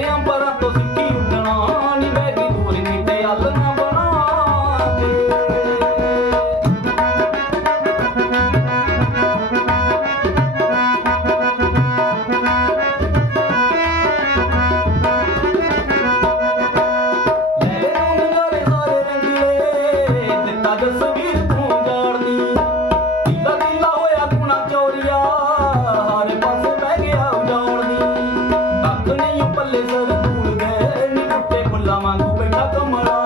Habían para Kamala